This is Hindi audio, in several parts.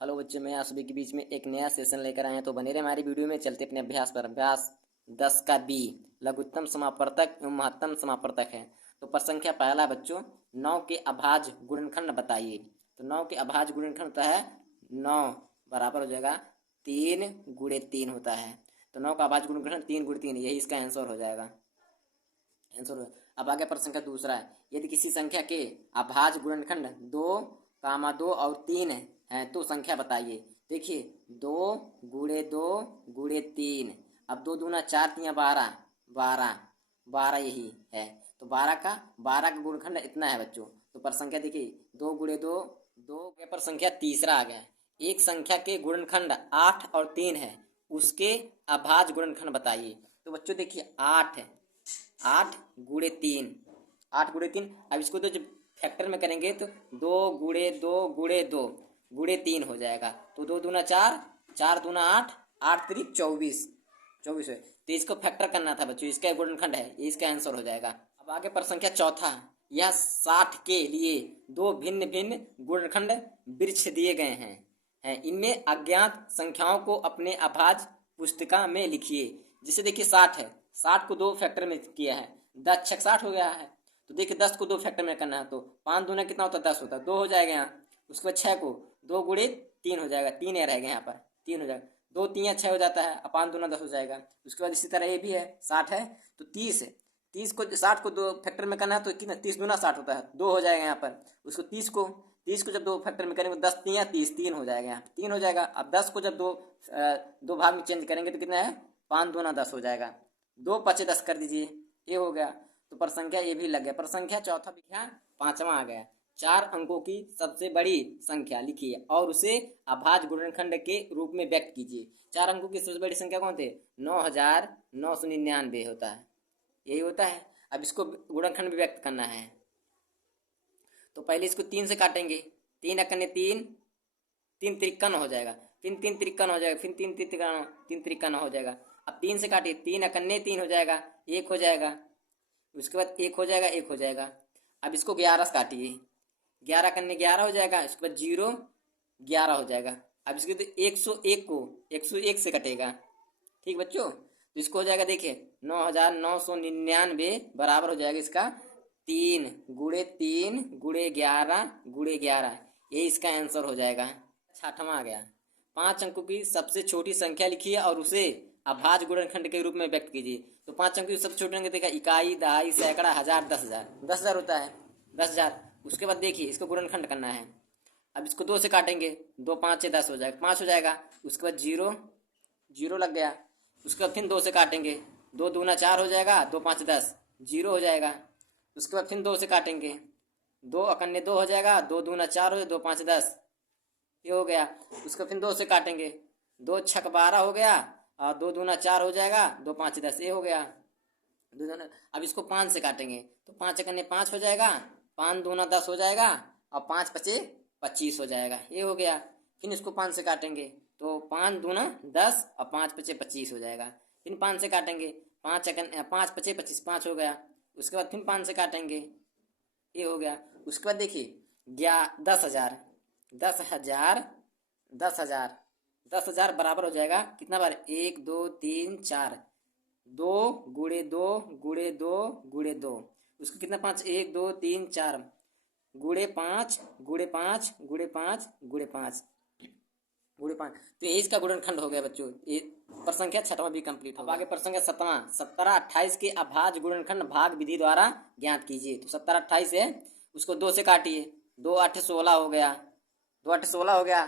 हेलो बच्चों, मैं आप सभी के बीच में एक नया सेशन लेकर आए हैं। तो बने रहे हमारी वीडियो में। चलते अपने अभ्यास पर। अभ्यास 10 का बी लघुत्तम समापवर्तक एवं महत्तम समापवर्तक है। तो पर संख्या पहला बच्चों, 9 के अभाज्य गुणनखंड बताइए। तो 9 के अभाज्य गुणनखंड होता है 9 बराबर हो जाएगा 3 गुणे 3 होता है। तो 9 का अभाज्य गुणनखंड 3 गुणे 3, यही इसका आंसर हो जाएगा। आंसर। अब आगे प्रश्न संख्या दूसरा है, यदि किसी संख्या के अभाज्य गुणनखंड 2, 2 और 3 है तो संख्या बताइए। देखिए 2 गुणे 2 गुणे 3। अब 2 दूना 4, 3 12, 12 12 यही है। तो 12 का गुणनखंड इतना है बच्चों। तो पर संख्या देखिए 2 गुणे 2 2 के पर संख्या तीसरा आ गया। एक संख्या के गुणनखंड 8 और 3 है, उसके अभाज्य गुणनखंड बताइए। तो बच्चों देखिए 8 है, 8 गुणे 3, 8 गुणे 3। अब इसको तो जब फैक्टर में करेंगे तो 2 गुणे 2 गुणे 2 गुणे 3 हो जाएगा। तो 2 दूना 4, 4 दूना 8, 8 3 24, 24 है। तो इसको फैक्टर करना था बच्चों, इसका गुणनखंड है, ये इसका आंसर हो जाएगा। अब आगे पर संख्या चौथा, यह 60 के लिए दो भिन्न भिन्न गुणनखंड वृक्ष दिए गए हैं। इनमें अज्ञात संख्याओं को अपने अभाज्य पुस्तिका में लिखिए। जैसे देखिए 60 है, 60 को 2 फैक्टर में किया है, 10 6 60 हो गया है। तो देखिए 10 को 2 फैक्टर में करना है तो 5 दूना कितना होता है 10 होता है, 2 हो जाएगा यहाँ। उसके बाद 6 को 2 गुणे 3 हो जाएगा, 3 रहेगा यहाँ पर, 3 हो जाएगा। 2 3 6 हो जाता है, अब 5 दूना 10 हो जाएगा। उसके बाद इसी तरह ये भी है 60 है तो 30 है, 30 को 60 को 2 फैक्टर में करना है तो कितना 30 दूना 60 होता है, 2 हो जाएगा यहाँ पर। उसको 30 को जब 2 फैक्टर में करेंगे 10 3 30, 3 हो जाएगा यहाँ, 3 हो जाएगा। अब 10 को जब दो भाग में चेंज करेंगे तो कितना है 5 दूना 10 हो जाएगा, 2 5 10 कर दीजिए, ये हो गया। तो पर संख्या ये भी लग गया। पर संख्या चौथा लिखा, पांचवा आ गया। 4 अंकों की सबसे बड़ी संख्या लिखिए और उसे अभाज्य गुणनखंड के रूप में व्यक्त कीजिए। 4 अंकों की सबसे बड़ी संख्या कौन थे, 9999 होता है, यही होता है। अब इसको गुणनखंड में व्यक्त करना है तो पहले इसको 3 से काटेंगे, 3 अकन्ने 3, 3 तिरक्का हो जाएगा, फिर 3 तिरक्का हो जाएगा, फिर 3 तिरक्का 3 तिरक्का हो जाएगा। अब 3 से काटिए, 3 अकन्ने 3 हो जाएगा, 1 हो जाएगा। उसके बाद 1 हो जाएगा, 1 हो जाएगा। अब इसको 11 से काटिए, 11 कन्ने 11 हो जाएगा। इसके बाद 0 11 हो जाएगा। अब इसके तो 101 को 101 से कटेगा, ठीक बच्चों। तो इसको हो जाएगा देखिए 9999 बराबर हो जाएगा इसका 3 गुणे 11 गुणे 11, यही इसका आंसर हो जाएगा। छठवां आ गया, 5 अंकों की सबसे छोटी संख्या लिखिए और उसे अभाज्य गुणनखंड के रूप में व्यक्त कीजिए। तो 5 अंकों की सबसे छोटी अंक देखा, इकाई, दहाई, सैकड़ा, हजार, 10,000, 10,000 होता है, 10,000। उसके बाद देखिए इसको गुणनखंड करना है। अब इसको 2 से काटेंगे, 2 5 10 हो जाएगा, 5 हो जाएगा। उसके बाद 0 0 लग गया। उसके बाद फिर 2 से काटेंगे, 2 दूना 4 हो जाएगा, 2 5 10, 0 हो जाएगा। उसके बाद फिर 2 से काटेंगे, 2 अकन्ने 2 हो जाएगा, 2 दूना 4 हो जाएगा, 2 5 10, ये हो गया। उसको फिर 2 से काटेंगे, 2 छक 12 हो गया और 2 दूना 4 हो जाएगा, 2 5 10, ये हो गया। अब इसको 5 से काटेंगे तो 5 अकन्ने 5 हो जाएगा, 5 दूना 10 हो जाएगा और 5 पचे 25 हो जाएगा, ये हो गया। फिर इसको 5 से काटेंगे तो 5 दूना 10 और 5 पचे 25 हो जाएगा। फिर 5 से काटेंगे, 5 पचे 25, 5 हो गया। उसके बाद फिर 5 से काटेंगे, ये हो गया। उसके बाद देखिए 10,000, 10,000, 10,000, 10,000 बराबर हो जाएगा कितना बार, 1 2 3 4, 2 गुणे 2 गुणे 2 गुणे 2। उसको कितना 5, 1 2 3 4 गुणे 5 गुणे 5 गुणे 5 गुणे 5 गुणे 5। तो ये इसका गुणनखंड हो गया बच्चों। ये पर संख्या छठवां भी कंप्लीट हो। अब आगे पर संख्या 7वां, 17 28 के अभाज्य गुणनखंड भाग विधि द्वारा ज्ञात कीजिए। तो 17 28 है, उसको 2 से काटिए, 2 8 16 हो गया, 2 8 16 हो गया,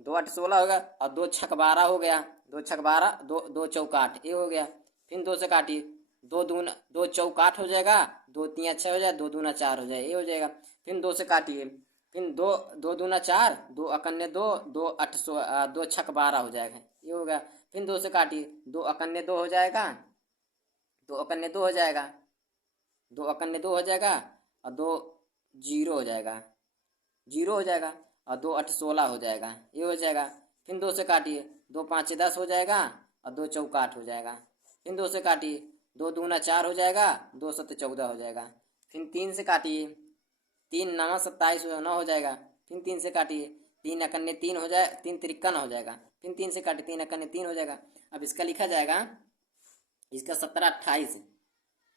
2 8 16 हो गया और 2 छक 12 हो गया, 2 छक 12, 2 चौका 8, ये हो गया। फिर 2 से काटिए, 2 चौका 8 हो जाएगा, 2 3 6 हो जाएगा, 2 दूना 4 हो जाएगा, ये हो जाएगा। फिर 2 से काटिए, फिर 2 दूना 4, 2 अकन्ने 2, 2 8 2 छक 12 हो जाएगा, ये हो गया। फिर 2 से काटिए, 2 अकन्ने 2 हो जाएगा, 2 अकन्ने 2 हो जाएगा, 2 अकन्ने 2 हो जाएगा और 2 0 हो जाएगा, 0 हो जाएगा और 2 8 16 हो जाएगा, ये हो जाएगा। फिर 2 से काटिए, 2 5 10 हो जाएगा और 2 चौका 8 हो जाएगा। फिर 2 से काटिए, 2 दूना 4 हो जाएगा, 2 7 14 हो जाएगा। फिर 3 से काटिए, 3 9 27 9 हो जाएगा। फिर 3 से काटिए, तीन अकन्ने तीन हो जाए, तीन तिरक्का हो जाएगा, फिर तीन से काटे, तीन अकन्ने तीन हो जाएगा। अब इसका लिखा जाएगा, इसका 17 28,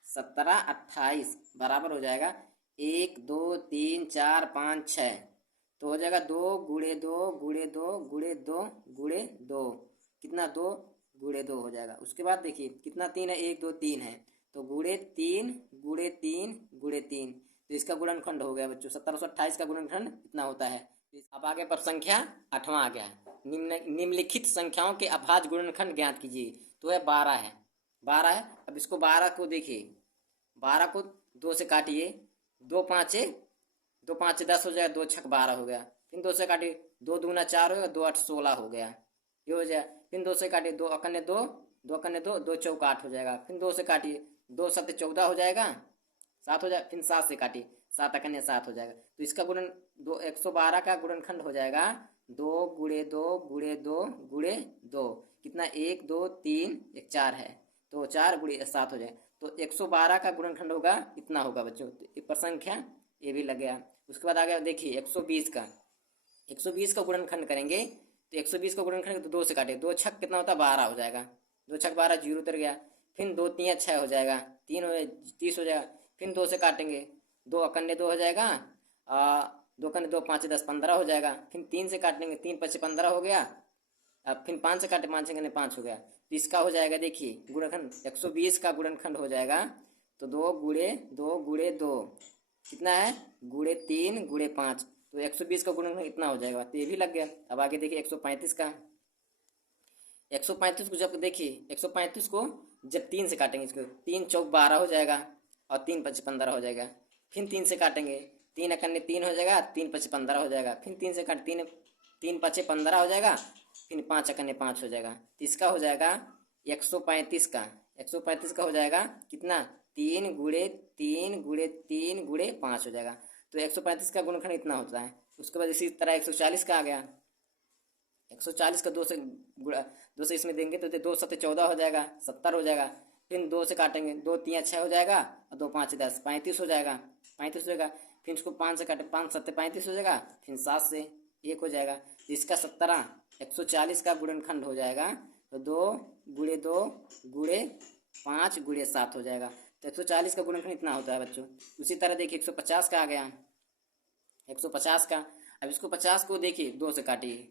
17 28 बराबर हो जाएगा 1 2 3 4 5 6, तो हो जाएगा 2 × 2 × 2 × 2 × 2, कितना 2 × 2 हो जाएगा। उसके बाद देखिए कितना तीन है, 1 2 3 है, तो × 3 × 3 × 3, तो इसका गुणनखंड हो गया बच्चों 1728 का गुणनखंड इतना होता है। अब आगे पर संख्या 8वां आ गया है, निम्नलिखित संख्याओं के अभाज्य गुणनखंड ज्ञात कीजिए। तो है 12 है, 12 है। अब इसको 12 को देखिए, 12 को 2 से काटिए, 2 5 10 हो जाएगा, 2 6 12 हो गया, फिर 2 से काटिए, 2 दूना 4 हो गया, 2 8 16 हो गया, ये हो जाएगा। फिर 2 से काटिए, 2 अकन्ने 2, 2 अकन्ने 2, 2 चौका 8 हो जाएगा, फिर 2 से काटिए, 2 7 14 हो जाएगा, 7 हो जाएगा, फिर 7 से काटिए, 7 अकन्ने 7 हो जाएगा। तो इसका गुणन 112 का गुणनखंड हो जाएगा 2 × 2 × 2 × 2, कितना 1 2 3 1 4 है, तो 4 × 7 हो जाए, तो 112 का गुणनखंड होगा इतना होगा बच्चों। तो पर संख्या ये भी लग गया। उसके बाद आ गया देखिए 120 का, 120 का गुणनखंड करेंगे, तो 120 का गुणनखंड तो 2 से काटे, 2 6 कितना होता है 12 हो जाएगा, 2 6 12 जीरो उतर गया, फिर 2 3 6 हो जाएगा, 3 हो 30 हो जाएगा, फिर 2 से काटेंगे, 2 अकन्ने 2 हो जाएगा, 2 अकन्ने 2 5 10 15 हो जाएगा, फिर 3 से काटेंगे, 3 × 5 = 15 हो गया, अब फिर 5 से काटे, 5 हो गया। तो इसका हो जाएगा देखिए गुणनखंड 120 का गुणनखंड हो जाएगा, तो 2 × 2 × 2 कितना है, ×3 × 5, तो 120 का गुणनखंड इतना हो जाएगा, तो ये भी लग गया। अब आगे देखिए 135 का, 135 को जब देखिए 135 को जब 3 से काटेंगे, इसको 3 × 4 = 12 हो जाएगा, और 3 × 5 = 15 हो जाएगा, फिर 3 से काटेंगे, 3 अकन्ने 3 हो जाएगा, 3 × 5 = 15 हो जाएगा, फिर 3 से काट 3 × 5 = 15 हो जाएगा, फिर 5 अकन्ने 5 हो जाएगा। तो इसका हो जाएगा 135 का, 135 का हो जाएगा कितना 3 × 3 × 3 × 5 हो जाएगा, तो 135 का गुणनखंड इतना होता है। उसके बाद इसी तरह 140 का आ गया, 140 का 2 से इसमें देंगे तो 2 7 14 हो जाएगा, 70 हो जाएगा, फिर 2 से काटेंगे, 2 3 6 हो जाएगा, और 2 5 10 35 हो जाएगा, 35 हो जाएगा, फिर इसको 5 से काटे, 5 7 35 हो जाएगा, फिर 7 से 1 हो जाएगा। तो इसका 140 का गुणनखंड हो जाएगा, तो 2 × 2 × 5 × 7 हो जाएगा। तो 140 का गुणनखंड इतना होता है बच्चों। उसी तरह देखिए 150 का आ गया, 150 का, अब इसको 50 को देखिए 2 से काटिए,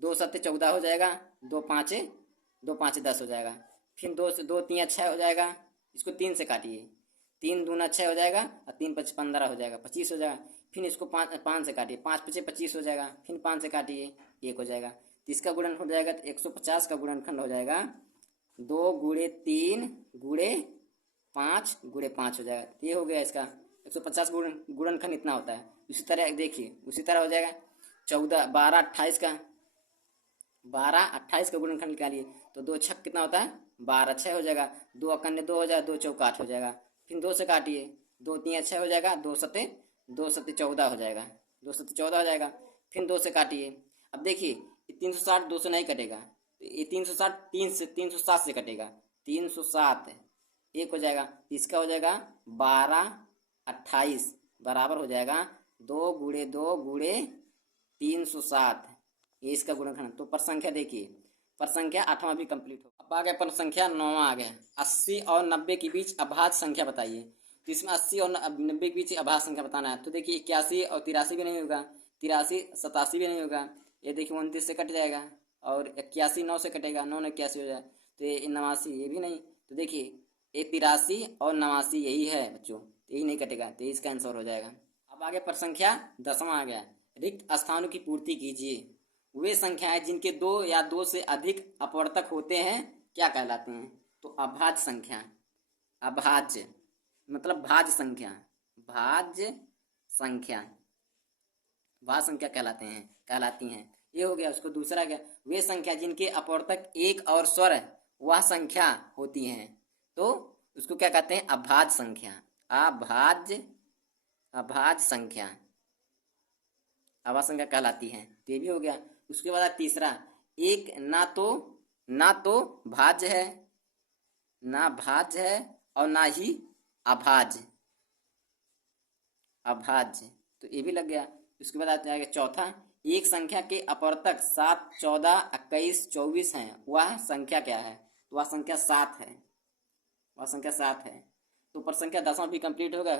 2 7 14 हो जाएगा, 2 5 10 हो जाएगा, फिर 2 3 6 हो जाएगा, इसको 3 से काटिए, 3 दूना 6 हो जाएगा, और 3 5 15 हो जाएगा, 25 हो जाएगा, फिर इसको 5 से काटिए, 5 5 25 हो जाएगा, फिर 5 से काटिए 1 हो जाएगा। तो इसका गुणनखंड हो जाएगा, तो 150 का गुणनखंड हो जाएगा 2 × 3 × 5 × 5 हो जाएगा। तो ये हो गया इसका 150 गुणनखंड इतना होता है। उसी तरह देखिए, उसी तरह हो जाएगा 12 28 का, 12 28 का गुणनखंड निकालिए, तो 2 6 कितना होता है 12 6 हो जाएगा, 2 अकन्ने 2 हो जाएगा, 2 चौका 8 हो जाएगा, फिर 2 से काटिए, 2 3 6 हो जाएगा, 2 7 14 हो जाएगा, 2 7 14 हो जाएगा, फिर 2 से काटिए। अब देखिए 360 2 से नहीं कटेगा, ये 360 307 से कटेगा, 307 1 हो जाएगा, इसका हो जाएगा 12 28 बराबर हो जाएगा 2 × 2 × 307, ये इसका गुणनखंड। तो पर संख्या देखिए, पर संख्या 8वां भी कंप्लीट हो। अब आ गया पर संख्या 9वां आ गया, 80 और 90 के बीच अभाज्य संख्या बताइए। तो इसमें 80 और 90 के बीच अभाज्य संख्या बताना है। तो देखिए 81 और 83 भी नहीं होगा, 83 87 भी नहीं होगा, ये देखिए 29 से कट जाएगा, और 81 9 से कटेगा, 9 9 81 हो जाए, तो ये 89 ये भी नहीं। तो देखिए ये 83 और 89 यही है बच्चों, यही नहीं कटेगा, तो इसका आंसर हो जाएगा। अब आगे पर संख्या 10वां आ गया, रिक्त स्थानों की पूर्ति कीजिए। वे संख्याएं जिनके 2 या 2 से अधिक अपवर्तक होते हैं क्या कहलाते हैं? तो अभाज्य संख्या, अभाज्य मतलब भाज्य संख्या, भाज्य संख्या, भाज्य संख्या कहलाती हैं। ये हो गया। उसको दूसरा गया, वे संख्या जिनके अपवर्तक एक और स्वर वह संख्या होती हैं, तो उसको क्या कहते हैं? अभाज्य संख्या, अभाज्य संख्या, अभाज्य संख्या कहलाती है। तो ये भी हो गया। उसके बाद तीसरा, एक ना तो भाज्य है, ना भाज्य है और ना ही अभाज्य, तो ये भी लग गया। उसके बाद आ जाएगा चौथा, एक संख्या के अपवर्तक 7, 14, 21, 24 हैं, वह संख्या क्या है? तो वह संख्या 7 है, वह संख्या 7 है। तो ऊपर संख्या 10वां भी कंप्लीट होगा।